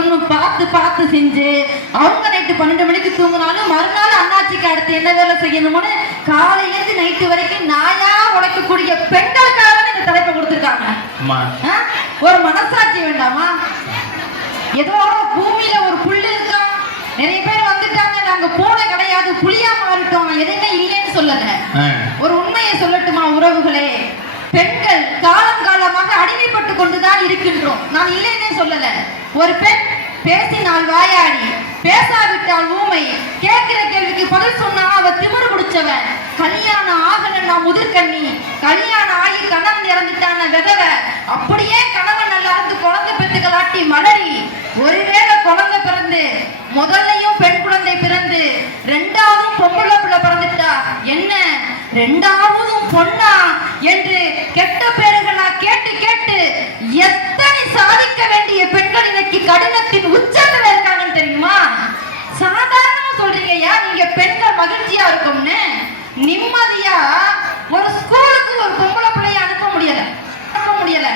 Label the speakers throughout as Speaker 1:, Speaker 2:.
Speaker 1: ஒண்ணு பார்த்து பார்த்து செஞ்சு அவங்க நைட்டு பன்னெண்டு மணிக்கு தூங்கினாலும் மறுநாள் அண்ணாச்சிக்கு அடுத்து என்ன வேலை செய்யணும்னு காலையில இருந்து நைட்டு வரைக்கும் நாயா உழைக்கக்கூடிய பெண்களுக்காக இந்த தலைப்பை கொடுத்துருக்காங்க? ஒரு மனசாட்சி வேண்டாமா? ஏதோ பூமியில ஒரு புல்லு இருக்கா? நிறைய பேர் வந்துட்டாங்க. நாங்க பூனை கிடையாது. புலியா மாறிட்டோம். எதுவுமே இல்லைன்னு சொல்லல. ஒரு உண்மையை சொல்லட்டுமா உறவுகளே? பெண்கள் காலம் காலமாக அடிமைப்பட்டு கொண்டுதான் இருக்கின்றோம். நான் இல்லைன்னே சொல்லல. ஒரு பெண் பேசினால் வாயாடி பேசாவிட்டால் ஊமை. கேட்கிற கேள்விக்கு பதில் சொன்னா அவ திமிரு பிடிச்சவன். கல்யாணம் ஆகலன்னா முதிர்கண்ணி. கல்யாணம் ஆகி கணவன் இறந்துட்டான விதவ அப்படியே கணவன் நல்லா இருந்து குழந்தை பெத்துக்கலாட்டி மலரி. ஒருவேளை குழந்தை பிறந்து முதல்ல பெண் குழந்தை பிறந்து ரெண்டாவதும் பொம்பளை பிள்ளை பிறந்துட்டா என்ன ரெண்டாவதும் பொண்ணா என்று கெட்ட பேருகளா கேட்டு கேட்டு எத்தனை சாதிக்க வேண்டிய பெண்கள் இன்னைக்கு கடினத்தின் உச்சத்துல இருக்காங்கன்னு தெரியுமா சாதாரணமா சொல்றீங்க ஐயா நீங்க பெண்கள் மகிழ்ச்சியா இருக்கும்னு நிம்மதியா ஒரு ஸ்கூலுக்கு ஒரு பொம்பளை பிள்ளைய அனுப்ப முடியல அனுப்ப முடியல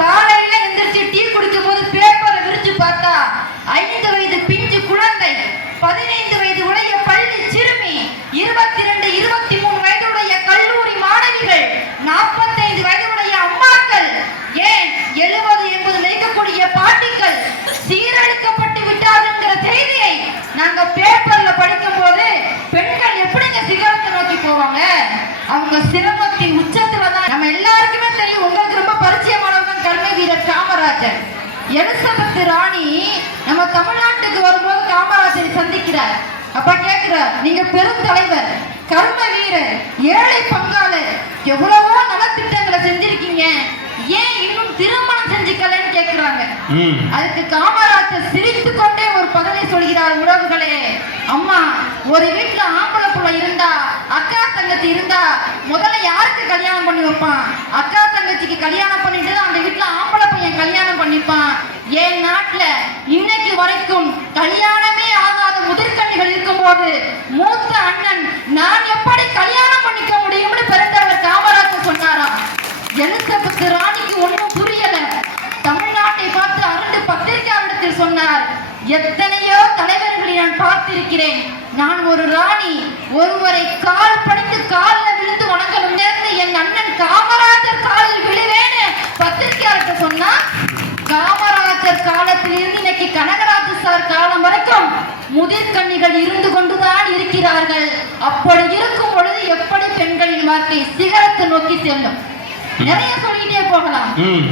Speaker 1: காலையில எந்திரிச்சு டீ குடிக்கும் போது பேப்பரை விரிச்சு பார்த்தா ஐந்து வயது பிஞ்சு குழந்தை பதினைந்து வயது உடைய பள்ளி சிறுமி இருபத்தி ரெண்டு இருபத்தி மூணு வயதுடைய கல்லூரி மாணவிகள் நாற்பத்தைந்து வயதுடைய அம்மாக்கள் ஏன் எழுபது எண்பது இருக்கக்கூடிய பாட்டிகள் சீரழிக்கப்பட்டு விட்டாருங்கிற செய்தியை நாங்க பேப்பர்ல படிக்கும் போது பெண்கள் எப்படிங்க சிகரத்தை நோக்கி போவாங்க அவங்க சிரமத்தின் உச்சத்துல தான் நம்ம எல்லாருக்குமே தெரியும் உங்களுக்கு ரொம்ப பரிச்சயமானவங்க தான் வீரர் காமராஜர். எலிசபெத் ராணி நம்ம தமிழ்நாட்டுக்கு வரும்போது காமராஜரை சந்திக்கிறார். அப்ப கேட்கிறார் நீங்க பெரும் தலைவர் கர்ம வீரர் ஏழை பங்காளர் எவ்வளவோ நலத்திட்டங்களை செஞ்சிருக்கீங்க. ஏன் இன்னும் திருமணம் செஞ்சுக்கலன்னு கேக்குறாங்க. அதுக்கு காமராஜர் சிரித்து கொண்டே ஒரு பதிலை சொல்கிறார் உறவுகளே. அம்மா ஒரு வீட்டுல ஆம்பளை புள்ள இருந்தா அக்கா தங்கச்சி இருந்தா முதல்ல யாருக்கு கல்யாணம் பண்ணி வைப்பான்? அக்கா தங்கச்சிக்கு கல்யாணம் பண்ணிட்டு தான் அந்த வீட்டுல ஆம்பளை பையன் கல்யாணம் பண்ணிப்பான். என் நாட்டுல இன்னைக்கு வரைக்கும் கல்யாணமே ஆகாத முதிர்கண்ணிகள் இருக்கும்போது மூத்த அண்ணன் நான் எப்படி கல்யாணம் பண்ணிக்க முடியும்? எத்தனையோ தலைவர்களை நான் பார்த்திருக்கிறேன். நான் ஒரு ராணி. ஒருவரை கால் பணிந்து காலில் விழுந்து வணங்கணும் நேர்ந்து என் அண்ணன் காமராஜர் காலில் விழுவேன்னு பத்திரிகையாளர்கிட்ட சொன்னா காமராஜர் காலத்தில் இருந்து இன்னைக்கு கனகராஜ் சார் காலம் வரைக்கும் முதிர்கண்ணிகள் இருந்து கொண்டுதான் இருக்கிறார்கள். அப்படி இருக்கும் பொழுது எப்படி பெண்களின் வாழ்க்கை சிகரத்தை நோக்கி செல்லும்? நிறைய சொல்லிக்கிட்டே போகலாம்.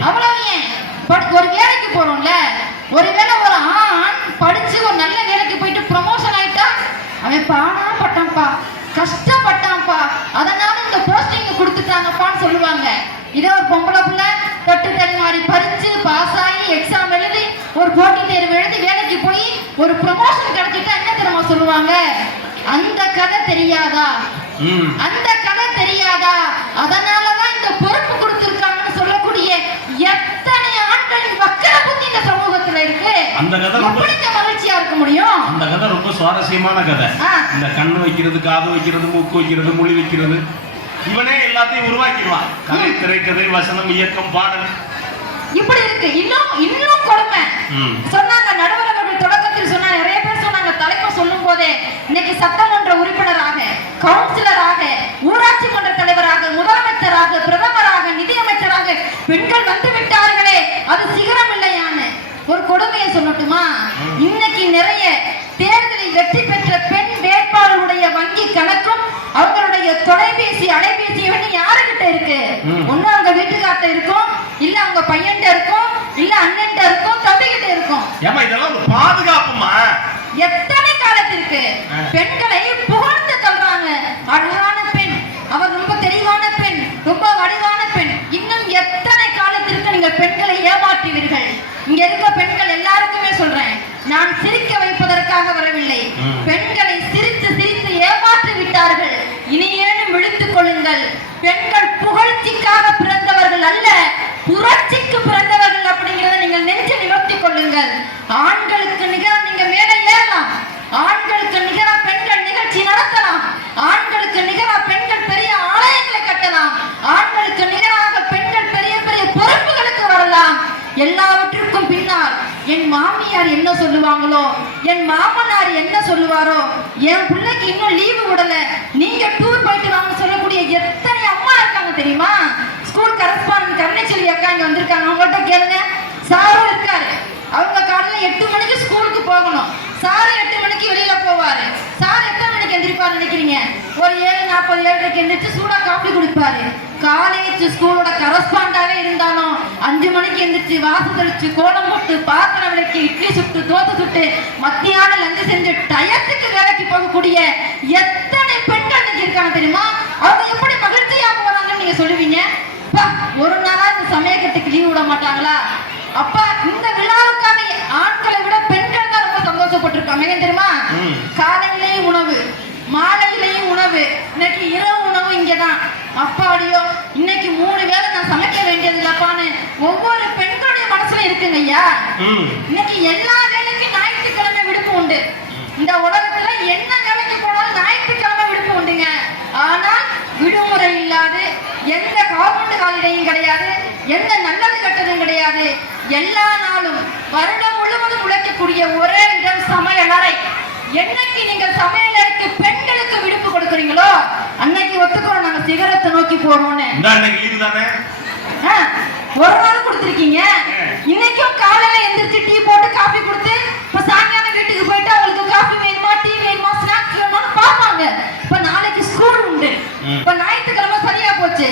Speaker 1: அவ்வளவு ஏன்? ஒரு வேலைக்கு போறோம்ல. ஒருவேளை ஒரு ஆண் படிச்சு ஒரு நல்ல வேலைக்கு போயிட்டு ப்ரமோஷன் ஆயிட்டா அவன் பாடா பட்டான்ப்பா கஷ்டப்பட்டான்ப்பா. அதனால இந்த போஸ்டிங் கொடுத்துட்டாங்கப்பான்னு சொல்லுவாங்க. இதே ஒரு பொம்பளை பிள்ளை தொட்டு தடுமாறி பறிச்சு பாஸ் ஆகி எக்ஸாம் எழுதி ஒரு போட்டித் தேர்வு எழுதி வேலைக்கு போய் ஒரு ப்ரமோஷன் கிடைச்சிட்டா என்ன தெரியுமா சொல்லுவாங்க? அந்த கதை தெரியாதா? அந்த கதை தெரியாதா? அதனாலதான் இந்த பொறுப்பு
Speaker 2: அந்த கதை ரொம்ப
Speaker 1: மகிழ்ச்சியா இருக்க முடியும்?
Speaker 2: அந்த கதை ரொம்ப சுவாரஸ்யமான கதை. இந்த கண்ணு வைக்கிறது காது வைக்கிறது மூக்கு வைக்கிறது மொழி வைக்கிறது. இவனே எல்லாத்தையும் உருவாக்கிடுவான். கதை திரைக்கதை வசனம் இயக்கம் பாடல்.
Speaker 1: இப்படி இருக்கு. இன்னும் இன்னும் கொடுமை. சொன்னாங்க நடுவர் அவர்கள் தொடக்கத்தில் சொன்னாங்க நிறைய பேர் சொன்னாங்க தலைப்பு சொல்லும் போதே இன்னைக்கு சட்டமன்ற உறுப்பினராக கவுன்சிலராக ஊராட்சி மன்ற தலைவராக முதலமைச்சராக பிரதமராக நிதியமைச்சராக பெண்கள் வந்து விட்டார்களே அது சிகரம் இல்லையான்னு ஒரு கொடுமையை சொல்லட்டுமா இன்னைக்கு நிறைய தேர்தலில் வெற்றி பெற்ற பெண் வேட்பாளருடைய வங்கி கணக்கும் அவங்களுடைய தொலைபேசி அலைபேசி எண்ணு யாருகிட்ட இருக்கு
Speaker 2: ம்.
Speaker 1: ஒண்ணு அவங்க வீட்டுக்கார்ட்ட இருக்கும் இல்ல அவங்க பையன்கிட்ட இருக்கும் இல்ல அண்ணன்ட்ட இருக்கும் தம்பிகிட்ட இருக்கும்
Speaker 2: ஏமா இதெல்லாம் ஒரு பாதுகாப்புமா
Speaker 1: எத்தனை காலத்திற்கு
Speaker 2: ஆ.
Speaker 1: பெண்களை புகழ்ந்து சொல்றாங்க அழகான பெண். அவர் ரொம்ப தெளிவான பெண். ரொம்ப வடிவான பெண். இன்னும் எத்தனை காலத்திற்கு நீங்கள் பெண்களை ஏமாற்றுவீர்கள்? இங்க இருக்க பெண்கள் எல்லாருக்குமே சொல்றேன். நான் சிரிக்க வைப்பதற்காக வரவில்லை. பெண்களை சிரித்து சிரித்து ஏமாற்றி விட்டார்கள். இனியேனும் விழித்துக் கொள்ளுங்கள்? பெண்கள் புகழ்ச்சிக்காக பிறந்தவர்கள் அல்ல. புரட்சிக்கு பிறந்தவர்கள் அப்படிங்கிறத நீங்கள் நெஞ்சு நிவர்த்திக் கொள்ளுங்கள். ஆண்களுக்கு மாமனார் என்ன சொல்லுவாரோ என் பிள்ளைக்கு இன்னும் லீவு விடல. நீங்க டூர் போயிட்டு வாங்க சொல்லக்கூடிய எத்தனை அம்மா இருக்காங்க தெரியுமா? ஸ்கூல் கரஸ்பாண்ட் கருணைச்செல்வி அக்கா இங்க வந்திருக்காங்க. அவங்கள்ட்ட கேளுங்க. சாரும் இருக்காரு. அவங்க காலையில எட்டு மணிக்கு ஸ்கூலுக்கு போகணும். சார் எட்டு மணிக்கு வெளியில போவாரு. சார் எத்தனை மணிக்கு எந்திரிப்பாரு நினைக்கிறீங்க? ஒரு ஏழு நாற்பது ஏழரைக்கு எந்திரிச்சு சூடா காப்பி குடிப்பாரு. காலேஜ் ஸ்கூலோட கரஸ்பாண்டாவே இருந்தாலும் அஞ்சு மணிக்கு எந்திரிச்சு வாசல் தெளிச்சு கோலம் போட்டு பாத்திரம் விளக்கி இட்லி சுட்டு தோசை சுட்டு மத்தியானம் லஞ்சு செஞ்சு டயத்துக்கு வேலைக்கு போகக்கூடிய எத்தனை பெண்கள் இன்னைக்கு இருக்காங்க தெரியுமா? அவங்க எப்படி மகிழ்ச்சியா போறாங்கன்னு நீங்க சொல்லுவீங்க? ஒரு நாளா இந்த சமயக்கட்டுக்கு லீவ் விட மாட்டாங்களா? அப்பா இந்த விழாவுக்காக ஆண்களை விட பெண்கள் தான் ரொம்ப சந்தோஷப்பட்டிருக்காங்க. ஏன் தெரியுமா. காலையிலேயும் உணவு மாலையிலேயும் உணவு. இன்னைக்கு இரவு உணவு இங்கதான். அப்பாடியோ இன்னைக்கு மூணு வேளை நான் சமைக்க வேண்டியது இல்லப்பான்னு ஒவ்வொரு பெண்களுடைய மனசுல இருக்குங்க ஐயா. இன்னைக்கு எல்லா வேலைக்கும் ஞாயிற்றுக்கிழமை விடுப்பு உண்டு. இந்த உலகத்துல என்ன வேலைக்கு போனாலும் ஞாயிற்றுக்கிழமை விடுப்பு உண்டுங்க. ஆனால் விடுமுறை இல்லாது எந்த கவர்மெண்ட் ஹாலிடேயும் கிடையாது எந்த நல்லது கெட்டதும் கிடையாது. எல்லா நாளும் வருடம் முழுவதும் உழைக்கக்கூடிய ஒரே இடம் சமையலறை என்னைக்கு நீங்கள் சமையலறைக்கு பெண்களுக்கு விடுப்பு கொடுக்குறீங்களோ அன்னைக்கு ஒத்துக்கிறோம் நாங்க சிகரத்தை நோக்கி போறோம்னு.
Speaker 2: அன்னைக்கு லீவு தானே?
Speaker 1: ஆ, ஒரு நாள் கொடுத்துருக்கீங்க. இன்னைக்கும் காலையில எந்திரிச்சு டீ போட்டு காபி கொடுத்து இப்ப சாயங்காலம் வீட்டுக்கு போயிட்டு அவங்களுக்கு காபி வேணுமா டீ வேணுமா ஸ்நாக்ஸ் வேணுமான்னு பார்ப்பாங்க. இப்ப நாளைக்கு ஸ்கூல் உண்டு. இப்ப ஞாயிற்றுக்கிழமை சரியா போச்சு.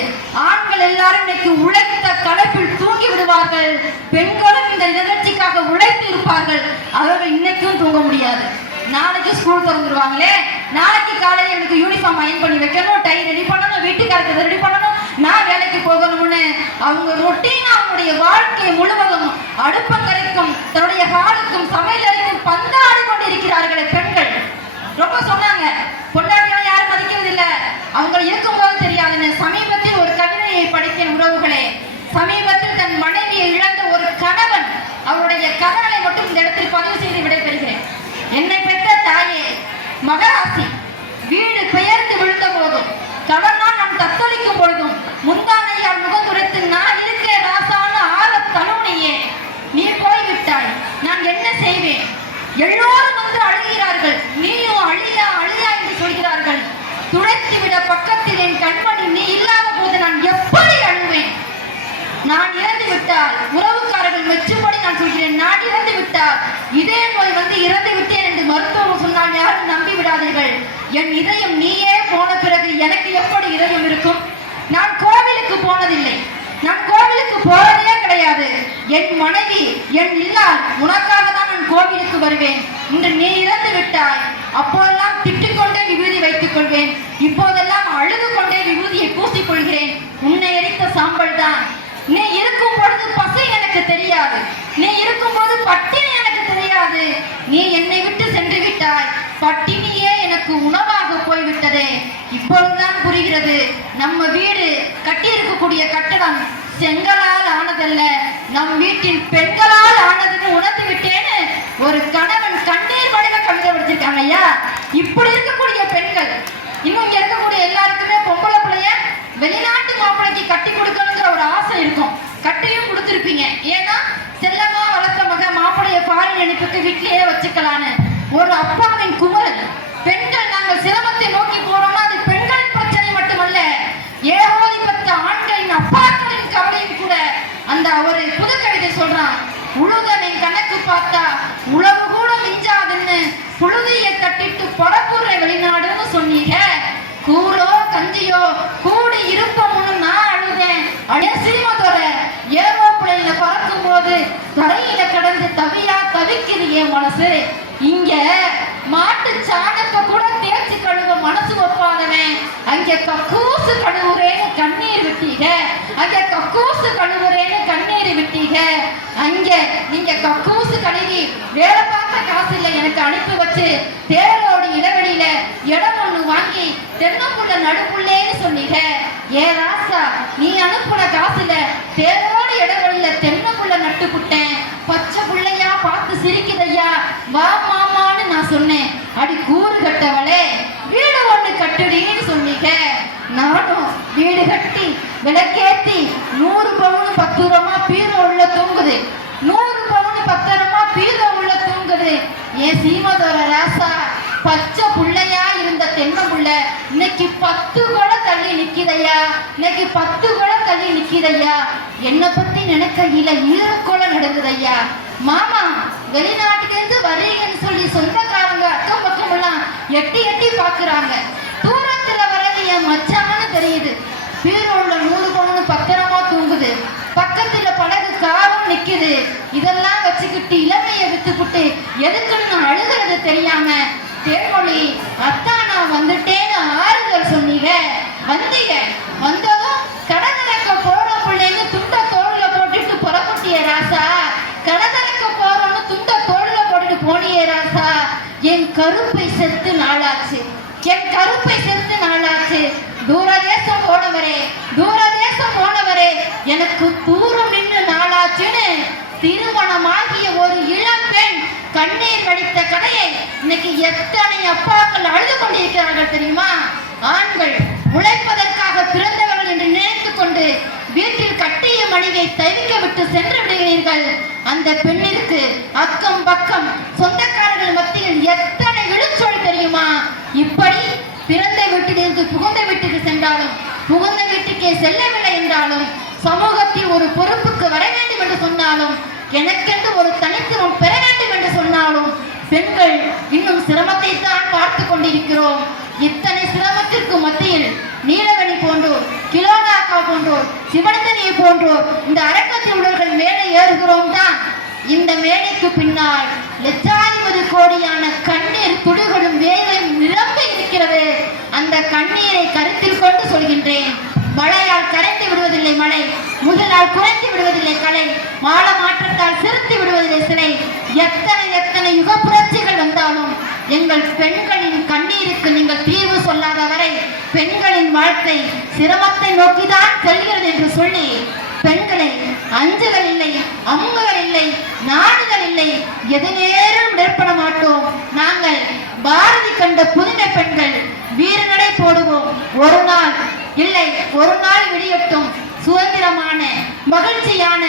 Speaker 1: ஆண்கள் எல்லாரும் இன்னைக்கு உழைத்த களைப்பில் தூங்கி விடுவார்கள். பெண்களும் இந்த நிகழ்ச்சிக்காக உழைத்து இருப்பார்கள். அவர்கள் இன்னைக்கும் தூங்க முடியாது. நாளைக்கு ஸ்கூல் திறந்துருவாங்களே? நாளைக்கு காலையில் எனக்கு யூனிஃபார்ம் அயன் பண்ணி வைக்கணும் டை ரெடி பண்ணணும் வீட்டுக்காரருக்கு ரெடி பண்ணணும். நான் வேலைக்கு போகணும்னு அவங்க ரொட்டீன் அவங்களுடைய வாழ்க்கை முழுவதும் அடுப்பங்கரைக்கும் தன்னுடைய ஹாலுக்கும் அறிவும் பந்தாடி கொண்டிருக்கிறார்களே பெண்கள். ரொம்ப சொன்னாங்க. பொண்டாட்டிகளை யாரும் மதிக்கிறது அவங்க அவங்க இருக்கும்போது தெரியாதுன்னு சமீபத்தில் ஒரு கவிதையை படித்தேன் உறவுகளே. சமீபத்தில் மகராசி. வீடு பெயர்ந்து விழுந்த போதும் கடனால் நான் தத்தளிக்கும் பொழுதும் முந்தானையால் முகம் துடைத்து நான் இருக்கே ராசான ஆற தழுவனையே நீ போய்விட்டாய் நான் என்ன செய்வேன்? எல்லோரும் வந்து அழுகிறார்கள் நீயும் அழியா அழியா என்று சொல்கிறார்கள். துடைத்து விட பக்கத்தில் என் கண்மணி நீ இல்லாத போது நான் எப்படி அழுவேன்? நான் இறந்து விட்டால் உறவுக்காரர்கள் மெச்சும்படி நான் சொல்கிறேன் நான் இறந்து விட்டால் இதே நோய் வந்து இறந்து விட்டேன் என்று மருத்துவம் சொன்னால் யாரும் நம்பி விடாதீர்கள். என் இதயம் நீயே போன பிறகு எனக்கு எப்படி இதயம் இருக்கும்? நான் கோவிலுக்கு போனதில்லை. நான் கோவிலுக்கு போறதே கிடையாது. என் மனைவி என் இல்லால் உனக்காக தான் நான் கோவிலுக்கு வருவேன். இன்று நீ இறந்து விட்டாய். அப்போதெல்லாம் திட்டிக்கொண்டே விபூதி வைத்துக் கொள்வேன். இப்போதெல்லாம் அழுது கொண்டே விபூதியை பூசிக் கொள்கிறேன் உன்னை எரித்த சாம்பல் தான் நீ இருக்கும் பொழுது பசி எனக்கு தெரியாது. நீ இருக்கும் போது பட்டினி தெரியாது. நீ என்னை விட்டு சென்று விட்டாய். பட்டினியே எனக்கு உணவாக போய்விட்டதே. இப்பொழுதுதான் புரிகிறது. நம்ம வீடு கட்டியிருக்கக்கூடிய கட்டடம் செங்கலால் ஆனதல்ல. நம் வீட்டின் பெண்களால் ஆனதுன்னு உணர்ந்து விட்டேன்னு ஒரு கணவன் கண்ணீர் வடிவ கவிதை படிச்சிருக்காங்க ஐயா. இப்படி இருக்கக்கூடிய பெண்கள் இன்னும் இங்க இருக்கக்கூடிய எல்லாருக்குமே பொம்பளை பிள்ளைய வெளிநாட்டு மாப்பிளைக்கு கட்டி கொடுக்கணுங்கிற ஒரு ஆசை இருக்கும். கட்டியும் கொடுத்துருப்பீங்க. ஏன்னா செல்லமா வளர்த்த மக மாப்பிளைய பாலியல் வீட்டிலேயே வச்சுக்கலான்னு. ஒரு அப்பாவின் குமரல் பெண்கள் நாங்கள் சிரமத்தை நோக்கி போறோம்னா அது பெண்களின் பிரச்சனை மட்டுமல்ல. ஏகோதிபத்த ஆண்களின் அப்பாக்களின் கவலையும் கூட அந்த ஒரு புது கவிதை சொல்றான் உழுதனின் கணக்கு பார்த்தா என் மனசு. இங்க மாட்டு சாணத்தை கூட தேய்ச்சி கழுவ மனசு ஒப்பாதவன் அங்க கக்கூசு கழுவுறேன்னு கண்ணீர் விட்டீங்க. அங்க கக்கூசு கழுவுறேன்னு கண்ணீர் விட்டீங்க. அங்க நீங்க கக்கூசு கழுவி வேலை பார்க்க காசு இல்லை எனக்கு அனுப்பி வச்சு தேரோட இடைவெளியில இடம் ஒண்ணு வாங்கி தென்னங்குள்ள நடுப்புள்ளேன்னு சொன்னீங்க. ஏ ராசா நீ அனுப்புன காசுல தேரோட இடைவெளியில தென்னங்குள்ள நட்டு புட்டேன் பச்சை புள்ளையா பார்த்து சிரிக்குதையா வா மாமான்னு நான் சொன்னேன். அடி கூறு கட்டவளே வீடு ஒண்ணு கட்டுடின்னு சொன்னீங்க. நானும் வீடு கட்டி விளக்கேத்தி நூறு பவுன் பத்து ரூபா பீரோ உள்ள தூங்குது. நூறு பவுன் பத்து ரூபா ஏன் சீமதோர ராசா பச்சை புள்ளையா இருந்த தென்னை புள்ள இன்னைக்கு பத்து கூட தள்ளி நிக்கிதையா? இன்னைக்கு பத்து கூட தள்ளி நிக்கிதையா? என்னை பத்தி நினைக்கையில ஈரக்கோல நடக்குதையா மாமா வெளிநாட்டுல இருந்து வர்றீங்கன்னு சொல்லி சொந்தக்காரங்க அக்கம் பக்கம் எல்லாம் எட்டி எட்டி பாக்குறாங்க தூரத்துல வர்றது என் மச்சான்னு தெரியுது. பீரோல நூறு பவுன் பத்திரமா தூங்குது. பக்கத்துல படகு காரும் நிக்குது. இதெல்லாம் வச்சுக்கிட்டு இளமைய வித்துக்கிட்டு எதுக்குன்னு நான் அழுகிறது தெரியாம தேன்மொழி அத்தா நான் வந்துட்டேன்னு ஆறுதல் சொன்னீங்க. வந்தீங்க. வந்ததும் கடற்கரைக்க போற பிள்ளைங்க துண்ட தோல்ல போட்டுட்டு புறப்பட்டிய ராசா. கடற்கரைக்க துண்ட தோல்ல போட்டுட்டு போனியே ராசா. என் கருப்பை செத்து நாளாச்சு. என் கருப்பை செத்து நாளாச்சு. தூரதேசம் போனவரே தூரதேசம் போனவரே எனக்கு தூரம் நின்று நாளாச்சுன்னு திருமணமாகிய ஒரு இளம் பெண் கண்ணீர் வடித்த கதையை இன்னைக்கு எத்தனை அப்பாக்கள் அழுது கொண்டிருக்கிறார்கள் தெரியுமா? ஆண்கள் உழைப்பதற்காக பிறந்தவர்கள் என்று நினைத்துக் கொண்டு வீட்டில் மணியை தவிக்க விட்டு சென்று விடுகிறீர்கள். அந்த பெண்ணிற்கு அக்கம் பக்கம் சொந்தக்காரர்கள் மத்தியில் எத்தனை விழுச்சொல் தெரியுமா? இப்படி பிறந்த வீட்டிலிருந்து புகுந்த வீட்டுக்கு சென்றாலும் புகுந்த வீட்டுக்கே செல்லவில்லை என்றாலும் சமூகத்தில் ஒரு பொறுப்புக்கு வர வேண்டும் என்று சொன்னாலும் எனக்கென்று ஒரு தனித்துவம் பெற வேண்டும் என்று சொன்னாலும் பெண்கள் இன்னும் சிரமத்தை தான் பார்த்து கொண்டிருக்கிறோம். இத்தனை சிரமத்திற்கு மத்தியில் நீலவணி போன்றோர் கிலோனாக்கா போன்றோர் சிவனந்தனியை போன்றோர் இந்த அரங்கத்தில் உடல்கள் மேலே ஏறுகிறோம் தான் இந்த மேடைக்கு பின்னால் லட்சாதிபதி கோடியான கண்ணீர் துளிகளும் வேகம் நிரம்பி இருக்கிறது. அந்த கண்ணீரை கருத்தில் கொண்டு சொல்கின்றேன். மழையால் கரைத்து விடுவதில்லை மழை முதலால் குறைத்து விடுவதில்லை கலை மாட மாற்றத்தால் சிறுத்து விடுவதில்லை சிலை. எத்தனை எத்தனை யுக புரட்சிகள் வந்தாலும் எங்கள் பெண்களின் கண்ணீருக்கு நீங்கள் தீர்வு சொல்லாத வரை பெண்களின் வாழ்க்கை சிரமத்தை நோக்கிதான் செல்கிறது என்று சொல்லி பெண்களை அஞ்சுகள் இல்லை அம்முகள் இல்லை நாடுகள் இல்லை எது நேரம் நிற்பட மாட்டோம். நாங்கள் பாரதி கண்ட புதுமை பெண்கள் வீரநடை போடுவோம். ஒரு நாள் இல்லை ஒரு நாள் விடியட்டும். சுதந்திரமான மகிழ்ச்சியான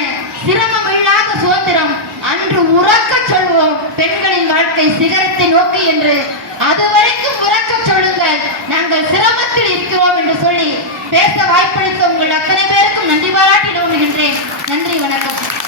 Speaker 1: சிரமமில்லாத சுதந்திரம் அன்று உறக்க சொல்வோம். பெண்களின் வாழ்க்கை சிகரத்தை நோக்கி என்று. அது வரைக்கும் உறக்க சொல்லுங்கள். நாங்கள் சிரமத்தில் இருக்கிறோம் என்று சொல்லி பேச வாய்ப்பளித்த உங்கள் அத்தனை பேருக்கும் நன்றி பாராட்டி நோங்குகின்றேன் நன்றி வணக்கம்.